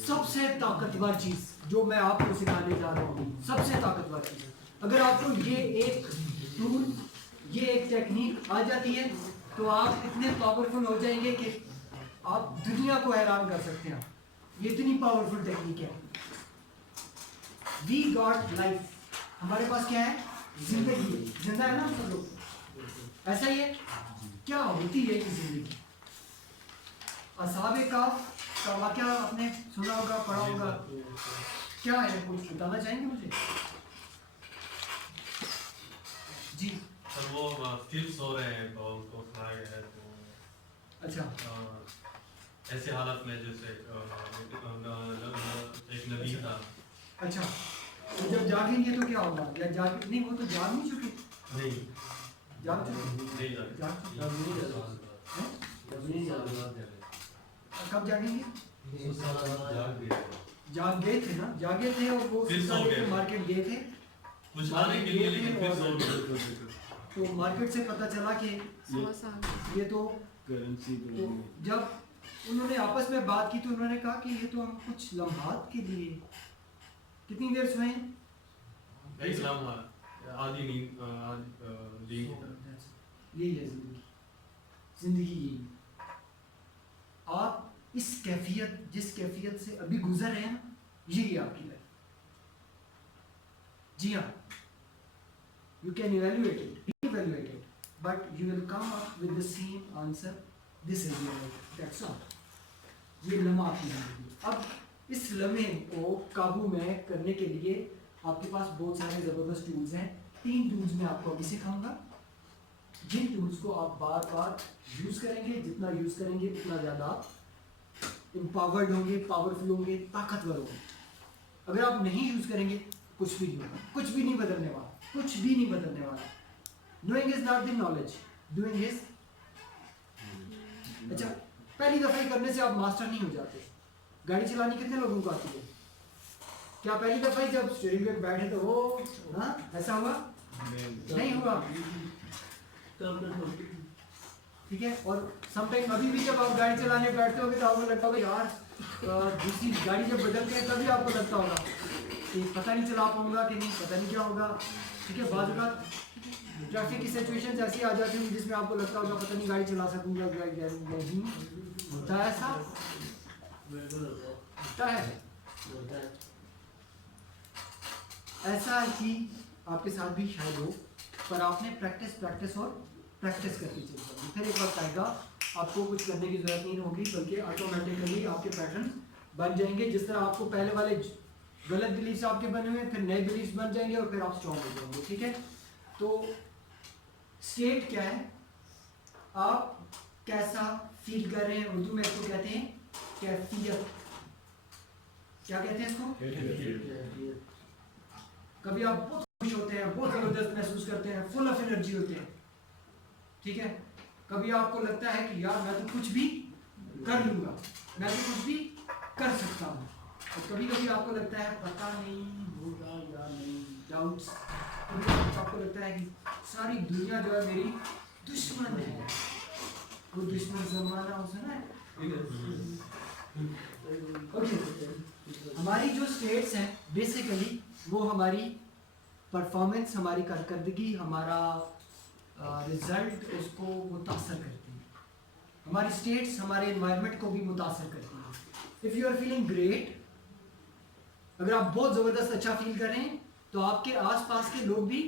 सबसे ताकतवर चीज जो मैं आपको सिखाने जा रहा हूँ, सबसे ताकतवर चीज, अगर आपको ये एक टूल, ये एक टेक्निक आ जाती है तो आप इतने पावरफुल हो जाएंगे कि आप दुनिया को हैरान कर सकते हैं। ये इतनी पावरफुल टेक्निक है। वी गॉट लाइफ, हमारे पास क्या है? जिंदगी है, जिंदा है ना सब लोग, ऐसा ही है। क्या होती है कि जिंदगी? असहाबे का वाक़या आपने सुना होगा, पढ़ा होगा, क्या है? कुछ बताना चाहेंगे मुझे? जी सर वो फिर सो रहे हैं तो उनको खाया गया है तो अच्छा, ऐसे हालत में जैसे एक नबी था। अच्छा, तो जब जागेंगे तो क्या होगा? या जाग नहीं, वो तो जाग नहीं चुके, नहीं जाग चुके, नहीं जाग चुके, कब जागेंगे? जाग गए थे ना, जागे थे और वो फिर सो गए, मार्केट गए थे कुछ आने के लिए, लेकिन फिर सो गए। तो मार्केट से पता चला कि ये तो जब उन्होंने आपस में बात की तो उन्होंने कहा कि ये तो हम कुछ लम्हात के लिए, कितनी देर सोए हैं? एक लम्हा, आधी नींद, यही है जिंदगी, जिंदगी यही। आप इस कैफियत, जिस कैफियत से अभी गुजर रहे हैं ना, यही आपकी लाइफ। जी हाँ, you can evaluate it, re-evaluate it, but you will come up with the same answer. This is your life. That's all. ये लम्हा आपकी जिंदगी। अब इस लम्हे को काबू में करने के लिए आपके पास बहुत सारे ज़बरदस्त टूल्स हैं। 3 टूल्स मैं आपको अभी सिखाऊंगा, जिन टूल्स को आप बार बार यूज़ करेंगे, जितना यूज़ करेंगे उतना ज़्यादा आप एम्पावर्ड होंगे, पावरफुल होंगे, ताकतवर होंगे। अगर आप नहीं यूज़ करेंगे कुछ भी नहीं होगा, कुछ भी नहीं बदलने वाला, कुछ भी नहीं बदलने वाला। Knowing is not the knowledge, doing is। अच्छा, पहली दफा ही करने से आप मास्टर नहीं हो जाते। गाड़ी चलानी कितने लोगों को आती है? क्या पहली दफा ही जब स्टीयरिंग पे बैठे तो वो, हाँ, ऐसा हुआ? नहीं हुआ। ठीक है। और समटाइम अभी भी जब आप गाड़ी चलाने बैठते होगे तो आपको लगता होगा यार दूसरी गाड़ी जब बदलते हैं तभी आपको लगता होगा कि पता नहीं चला पाऊंगा कि नहीं, पता नहीं क्या होगा। ठीक है, बाद में ट्रैफिक की सिचुएशंस ऐसी आ जाती हैं जिसमें आपको लगता होगा पता नहीं गाड़ी चला सकूंगा, नहीं होता है ऐसा, होता है ऐसा कि आपके साथ भी शायद हो, पर आपने प्रैक्टिस और प्रैक्टिस करके चल सकते। फिर एक वक्त आएगा आपको कुछ करने की जरूरत नहीं होगी, बल्कि ऑटोमेटिकली आपके पैटर्न बन जाएंगे। जिस तरह आपको पहले वाले गलत बिलीफ्स आपके बने हुए, फिर नए बिलीफ्स बन जाएंगे और फिर आप स्ट्रॉन्ग हो जाएंगे। ठीक है, तो स्टेट क्या है, आप कैसा फील कर रहे हैं, उर्दू में इसको कहते हैं कैफियत। क्या कहते हैं इसको? कभी आप बहुत खुश होते हैं, बहुत जबरदस्त महसूस करते हैं, फुल ऑफ एनर्जी होते हैं। ठीक है, कभी आपको लगता है कि यार मैं तो कुछ भी कर लूंगा, मैं तो कुछ भी कर सकता हूँ। और कभी कभी आपको लगता है पता नहीं होगा या नहीं, डाउट्स। कभी आपको लगता है कि सारी दुनिया जो है मेरी दुश्मन है। वो दुश्मन जमाना हो सुना है? ओके, हमारी जो स्टेट्स हैं बेसिकली वो हमारी परफॉर्मेंस, हमारी कारकर्दगी, हमारा रिजल्ट उसको मुतासर करती है। हमारी स्टेट्स हमारे एनवायरनमेंट को भी मुतासर करती है। If you are feeling great, अगर आप बहुत ज़बरदस्त अच्छा फील कर रहे हैं तो आपके आसपास के लोग भी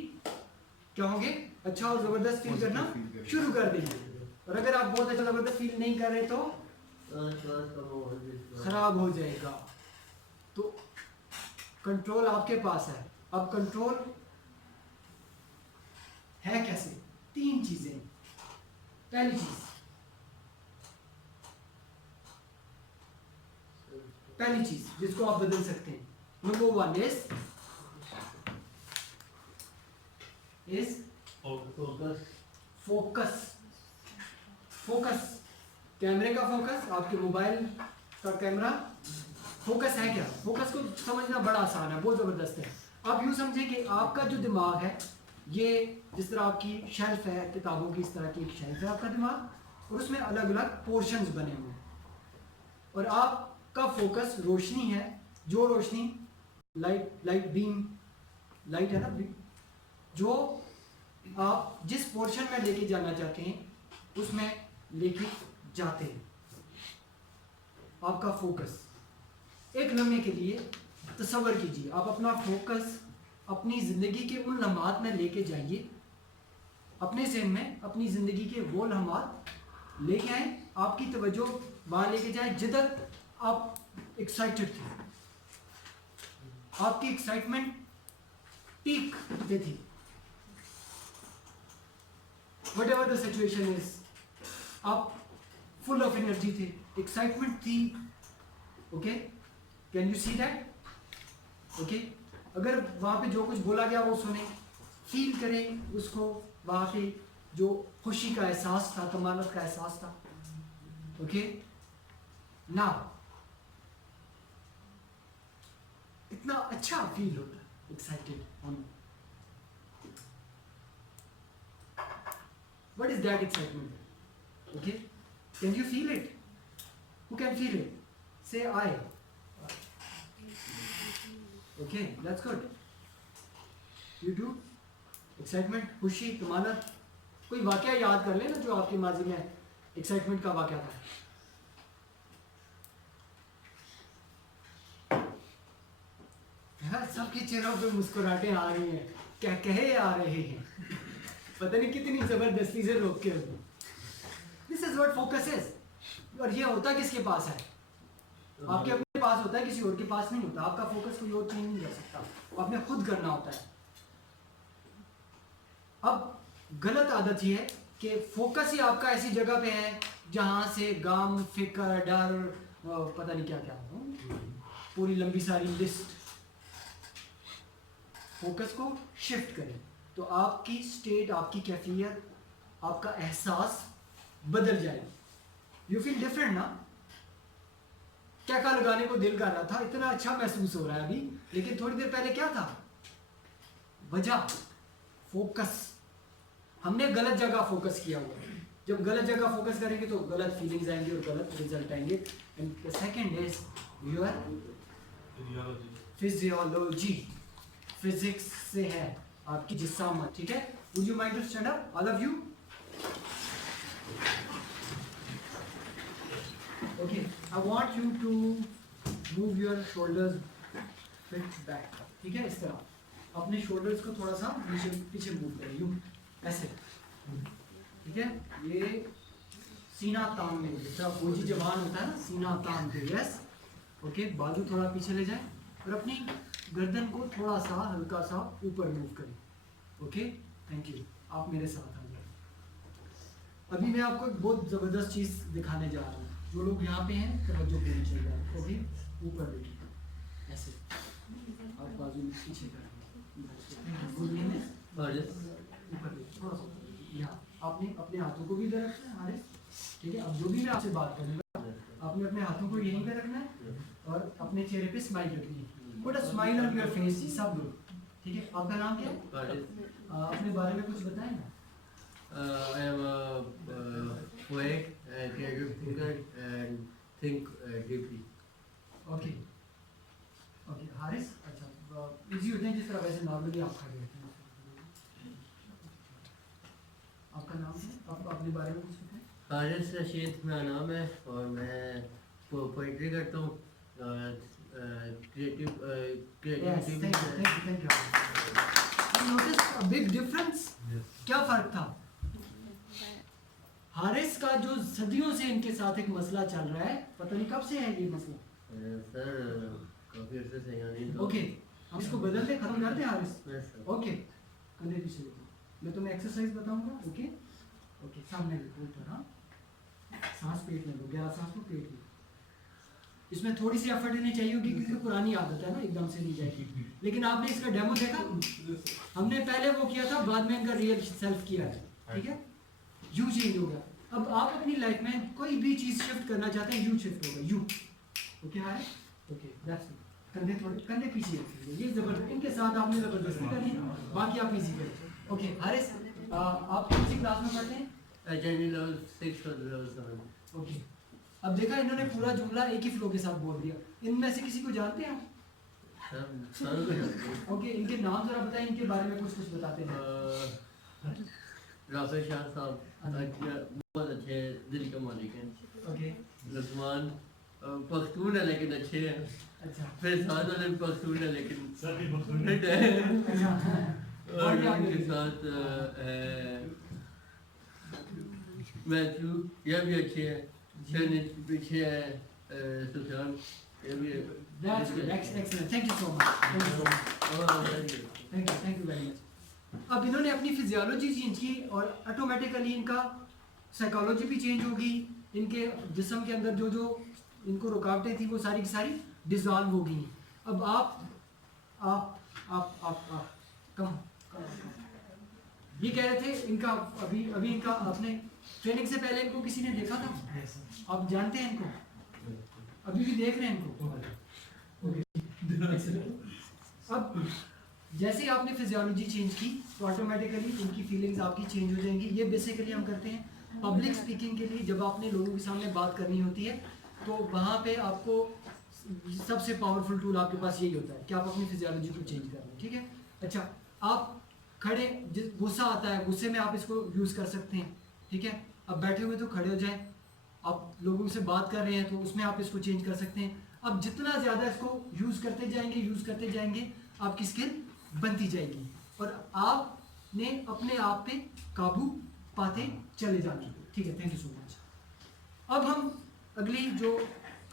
क्या होंगे? अच्छा और ज़बरदस्त फील करना शुरू कर देंगे। और अगर आप बहुत अच्छा ज़बरदस्त फील नहीं कर रहे तो खराब हो जाएगा। तो कंट्रोल आपके पास है। अब कंट्रोल है कैसे? 3 चीजें। पहली चीज जिसको आप बदल सकते हैं, नंबर 1 इज फोकस। फोकस, कैमरे का फोकस, आपके मोबाइल का कैमरा फोकस है क्या? फोकस को समझना बड़ा आसान है, बहुत ज़बरदस्त है। आप यूँ समझें कि आपका जो दिमाग है, ये जिस तरह आपकी शेल्फ है किताबों की, इस तरह की एक शेल्फ है आपका दिमाग, और उसमें अलग अलग पोर्शंस बने हुए हैं। और आप आपका फोकस रोशनी है, जो रोशनी लाइट बीम, लाइट है ना, जो आप जिस पोर्शन में लेके जाना चाहते हैं उसमें लेके जाते हैं। आपका फोकस एक लम्हे के लिए तसव्वुर कीजिए, आप अपना फोकस अपनी ज़िंदगी के उन लम्हात में लेके जाइए, अपने ज़हन में अपनी ज़िंदगी के वो लम्हात लेके आए, आपकी तवज्जो वहाँ लेके जाए जिधर आप एक्साइटेड थे, आपकी एक्साइटमेंट पीक पे थी, whatever the situation is, आप फुल ऑफ एनर्जी थे, एक्साइटमेंट थी। Okay, can you see that? Okay, अगर वहाँ पे जो कुछ बोला गया वो सुने, फील करें उसको, वहाँ पे जो खुशी का एहसास था, तमान्नत का एहसास था। ओके, ना इतना अच्छा फील होता है एक्साइटेड होना। What is that excitement? Okay, can you feel it? Who can feel it? Say I. Okay, that's good. You do? Excitement, खुशी, तमान्नत। कोई वाकया याद कर लेना जो आपके माजी में एक्साइटमेंट का वाकया था। यार सबके चेहरों पे मुस्कुराहटें आ रही हैं, क्या कहे आ रहे हैं, पता नहीं कितनी जबरदस्ती से रोक के। This is what focus is. और ये होता किसके पास है? आपके अपने पास होता है, किसी और के पास नहीं होता। आपका फोकस कोई और चेंज नहीं कर सकता, आपने खुद करना होता है। अब गलत आदत ये है कि फोकस ही आपका ऐसी जगह पे है जहां से गम, फिक्र, डर, पता नहीं क्या क्या, पूरी लंबी सारी लिस्ट। फोकस को शिफ्ट करें तो आपकी स्टेट, आपकी कैफियत, आपका एहसास बदल जाएगा। यू फील डिफरेंट ना? क्या क्या लगाने को दिल कर रहा था, इतना अच्छा महसूस हो रहा है अभी, लेकिन थोड़ी देर पहले क्या था? वजह फोकस। हमने गलत जगह फोकस किया हुआ है। जब गलत जगह फोकस करेंगे तो गलत फीलिंग्स आएंगे और गलत रिजल्ट आएंगे। And the second is your physiology. Physics से है आपकी जिस्म, ठीक है? Would you mind to stand up all of you? Okay, I want you to move your shoulders bit back, ठीक है? इस तरह अपने शोल्डर्स को थोड़ा सा नीचे पीछे मूव करें, यूं ऐसे, ठीक है? ये सीना तान में, जैसा फौजी जवान होता है ना, सीना तान के, यस। ओके, बाजू थोड़ा पीछे ले जाएं और अपनी गर्दन को थोड़ा सा हल्का सा ऊपर मूव करें। Okay, thank you. आप मेरे साथ आ जाए। अभी मैं आपको एक बहुत ज़बरदस्त चीज़ दिखाने जा रहा हूँ। जो लोग यहाँ पे हैं तवज्जो पूरी चाहिए। ओके, ऊपर देखिए ऐसे, आप बाजू पीछे करेंगे, ऊपर देखिए थोड़ा सा यहाँ। आपने अपने हाथों को भी इधर रखना है हारिस, ठीक है? अब जो भी मैं आपसे बात करूँगा आपने अपने हाथों को यहीं पे रखना है और अपने चेहरे पे स्माइल रखनी है। Put a smile on your face, सब लोग, ठीक है? आपका नाम क्या है? अपने बारे में कुछ बताएं ना। I am a poet, a creative thinker, and think deeply. Okay okay, Haris, अच्छा इजी होते हैं जिस तरह वैसे नॉर्मली आप खड़े होते हैं। आपका नाम है? आप अपने बारे में कुछ बताएं। हारिस रशीद मेरा नाम है और मैं पोइट्री करता हूँ, creative Yes, thank you. You noticed a big difference? क्या फर्क था? हारिस का जो सदियों से इनके साथ एक मसला चल रहा है, पता नहीं कब से है ये मसला। सर काफ़ी अर्से से यहाँ नहीं। ओके, हम इसको बदल दे, खत्म कर दे हारिस। Yes, sir. ओके, कंधे पीछे लेके, मैं तुम्हें एक्सरसाइज बताऊंगा। ओके ओके, सामने देखो ऊपर, हाँ, सांस पेट में लो, 11 सांस को पेट में। इसमें थोड़ी सी एफर्ट देनी चाहिए होगी क्योंकि पुरानी आदत है ना, एकदम से नहीं जाएगी। लेकिन आपने इसका डेमो देखा? हमने पहले वो किया था, बाद में इनका रियल सेल्फ किया है, ठीक है? यू चेंज होगा। अब आप अपनी लाइफ में कोई भी चीज शिफ्ट करना चाहते हैं, यू शिफ्ट होगा, you. Okay hi, okay that's it. कंधे थोड़े, कंधे पीछे रखिए, ये जबरदस्त, इनके साथ आपने जबरदस्ती करनी है, बाकी आप इजी करें। ओके हारिस, आप कौन सी क्लास में पढ़ते हैं? I joined in level 6 or level 7. Okay, अब देखा इन्होंने पूरा जुमला एक ही फ्लो के साथ बोल दिया। इनमें से किसी को जानते हैं आप? ओके, इनके नाम जरा बताएं, इनके बारे में कुछ बताते हैं। राफेल शाह साहब बहुत अच्छे दिल के मालिक हैं। ओके, लुकमान पख्तून है लेकिन अच्छे हैं। अच्छा फिर साथ वाले भी पख्तून है लेकिन सभी पख्तून अच्छा और उनके साथ मैथ्यू ये भी अच्छे हैं। फिर पीछे है सुफियान ये भी that's good, excellent, thank you so much, thank you very much. अब इन्होंने अपनी फिजियोलॉजी चेंज की और ऑटोमेटिकली इनका साइकोलॉजी भी चेंज होगी। इनके जिस्म के अंदर जो जो इनको रुकावटें थी वो सारी की सारी डिसॉल्व हो गई। अब आप कम ये कह रहे थे इनका अभी अभी इनका आपने ट्रेनिंग से पहले इनको किसी ने देखा था? आप जानते हैं इनको? अभी भी देख रहे हैं इनको? अब जैसे ही आपने फिजियोलॉजी चेंज की तो ऑटोमेटिकली इनकी फीलिंग्स आपकी चेंज हो जाएंगी। ये बेसिकली हम करते हैं पब्लिक स्पीकिंग के लिए। जब आपने लोगों के सामने बात करनी होती है तो वहाँ पे आपको सबसे पावरफुल टूल आपके पास यही होता है कि आप अपनी फिजियोलॉजी को चेंज कर लें, ठीक है। अच्छा, आप खड़े, गुस्सा आता है, गुस्से में आप इसको यूज़ कर सकते हैं, ठीक है। अब बैठे हुए तो खड़े हो जाएं, आप लोगों से बात कर रहे हैं तो उसमें आप इसको चेंज कर सकते हैं। अब जितना ज़्यादा इसको यूज़ करते जाएंगे आपकी स्किल बनती जाएगी और आपने अपने आप पे काबू पाते चले जाना, ठीक है। Thank you so much. अब हम अगली जो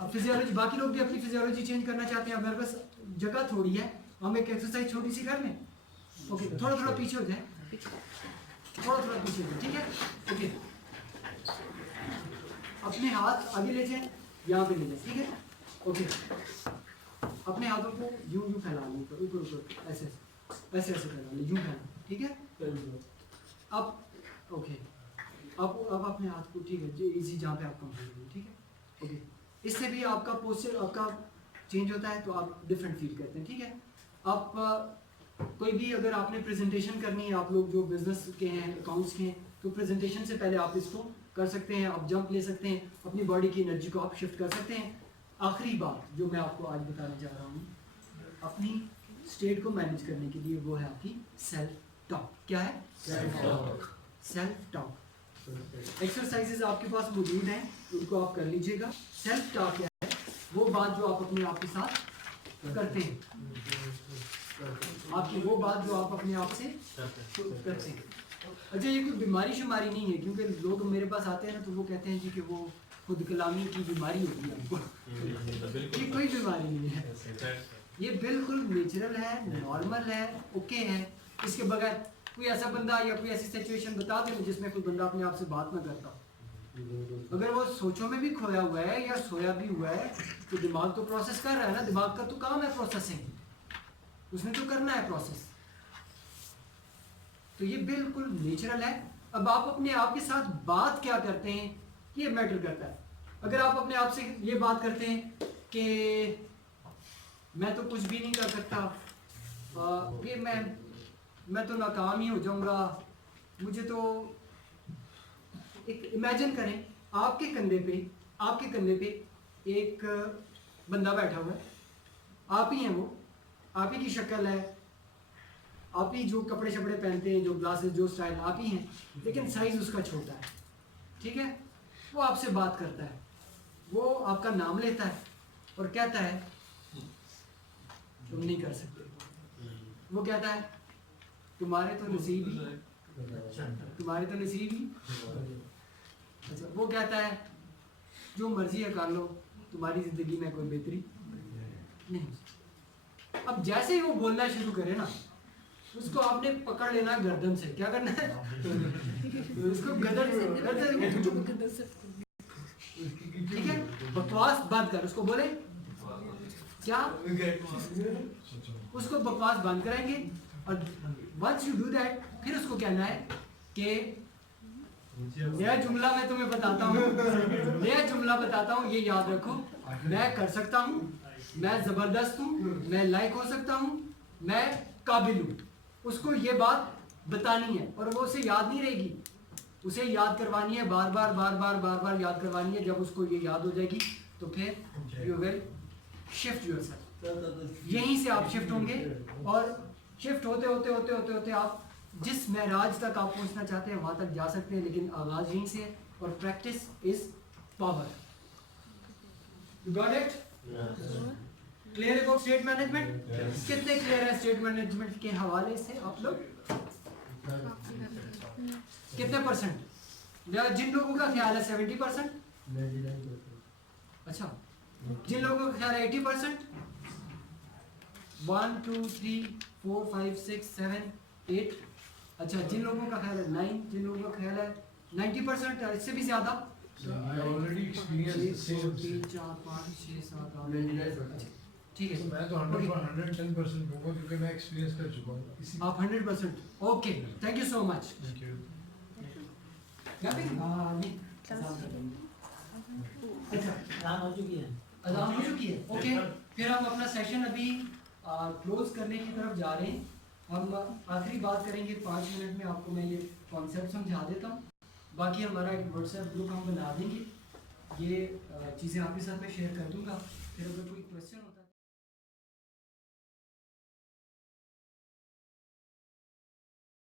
फिजियोलॉजी, बाकी लोग भी अपनी फिजियोलॉजी चेंज करना चाहते हैं। अब मेरे पास जगह थोड़ी है, हम एक एक्सरसाइज छोटी सी कर लें। ओके, थोड़ा थोड़ा पीछे हो जाए, थोड़ा थोड़ा पीछे हो जाए, ठीक है। ओके, अपने हाथ आगे ले जाएं, यहाँ पे ले जाएं, ठीक है। ओके, अपने हाथों को यूं यूं फैला लें, ऊपर ऊपर ऊपर, ऐसे ऐसे ऐसे फैला लें, यूं फैला, ठीक है। अब ओके, अब अपने हाथ को, ठीक है, जो इजी जहाँ पे आप कंफर्टेबल हैं, ठीक है। ओके, इससे भी आपका पोस्चर आपका चेंज होता है तो आप डिफरेंट फील करते हैं, ठीक है। आप कोई भी अगर आपने प्रेजेंटेशन करनी है, आप लोग जो बिजनेस के हैं, अकाउंट्स के हैं, तो प्रेजेंटेशन से पहले आप इसको कर सकते हैं। आप जंप ले सकते हैं, अपनी बॉडी की एनर्जी को आप शिफ्ट कर सकते हैं। आखिरी बात जो मैं आपको आज बताना चाह रहा हूँ अपनी स्टेट को मैनेज करने के लिए, वो है आपकी सेल्फ टॉक। क्या है? Self talk. एक्सरसाइजेज आपके पास मौजूद हैं, उनको आप कर लीजिएगा। सेल्फ टॉक क्या है? वो बात जो आप अपने आप के साथ करते हैं, आपकी वो बात जो आप अपने आप से करते हैं। अच्छा, ये कोई बीमारी शुमारी नहीं है, क्योंकि लोग मेरे पास आते हैं ना तो वो कहते हैं जी कि वो खुद कलामी की बीमारी होती है हमको। ये कोई बीमारी नहीं है, ये बिल्कुल नेचुरल है, नॉर्मल है, ओके है। इसके बगैर कोई ऐसा बंदा या कोई ऐसी सिचुएशन बता दें जिसमें कोई बंदा अपने आप से बात ना करता, अगर वो सोचों में भी खोया हुआ है या सोया भी हुआ है तो दिमाग तो प्रोसेस कर रहा है ना। दिमाग का तो काम है प्रोसेसिंग, उसने तो करना है प्रोसेस। तो ये बिल्कुल नेचुरल है। अब आप अपने आप के साथ बात क्या करते हैं ये मैटर करता है। अगर आप अपने आप से ये बात करते हैं कि मैं तो कुछ भी नहीं कर सकता, ये मैं तो नाकाम ही हो जाऊंगा, मुझे तो, एक इमेजिन करें आपके कंधे पे एक बंदा बैठा हुआ है, आप ही हैं वो, आप ही की शक्ल है, आप ही जो कपड़े शपड़े पहनते हैं, जो ग्लासेस, जो स्टाइल, आप ही हैं, लेकिन साइज उसका छोटा है, ठीक है। वो आपसे बात करता है, वो आपका नाम लेता है और कहता है तुम नहीं कर सकते। वो कहता है तुम्हारे तो नसीब ही, अच्छा, वो कहता है जो मर्जी है कर लो, तुम्हारी जिंदगी में कोई बेहतरी नहीं। अब जैसे ही वो बोलना शुरू करे ना, उसको आपने पकड़ लेना गर्दन से। क्या करना है? उसको गर्दन से, ठीक है। बकवास बंद कर, उसको बोले क्या, उसको बकवास बंद कराएंगे। और वंस यू डू दैट, फिर उसको कहना है कि नया जुमला मैं तुम्हें बताता हूँ, ये याद रखो, मैं कर सकता हूँ, मैं जबरदस्त हूँ, मैं लायक हो सकता हूँ, मैं काबिल हूँ। उसको ये बात बतानी है और वो उसे याद नहीं रहेगी, उसे याद करवानी है, बार बार याद करवानी है। जब उसको ये याद हो जाएगी तो फिर यू विल शिफ्ट योरसेल्फ, यहीं से आप शिफ्ट होंगे और शिफ्ट होते होते होते होते होते आप जिस महराज तक आप पहुंचना चाहते हैं वहां तक जा सकते हैं, लेकिन आगाज यहीं से है और practice is power. You got it? Clear about state management? कितने क्लियर है स्टेट मैनेजमेंट के हवाले से आप लोग? कितने परसेंट? जिन लोगों का ख्याल है 70%, अच्छा जिन लोगों का ख्याल है 80%, 1 2 3 4 5 6 7 8, अच्छा जिन लोगों का ख्याल है 9, जिन लोगों का ख्याल है 90%, इससे भी ज्यादा I already experienced the same. 3 4 5 6 7 8, ठीक है। मैं तो 110% होगा क्योंकि मैं एक्सपीरियंस कर चुका हूँ इसी। आप 100%, okay, thank you so much. Thank you. अच्छा अज़ान हो चुकी है। अज़ान हो चुकी है, ओके। फिर हम अपना सेशन अभी क्लोज करने की तरफ जा रहे हैं। हम आखिरी बात करेंगे 5 मिनट में, आपको मैं ये कॉन्सेप्ट समझा देता हूँ। बाकी हमारा एक व्हाट्सएप ग्रुप हम बना देंगे, ये चीज़ें आपके साथ मैं शेयर कर दूँगा।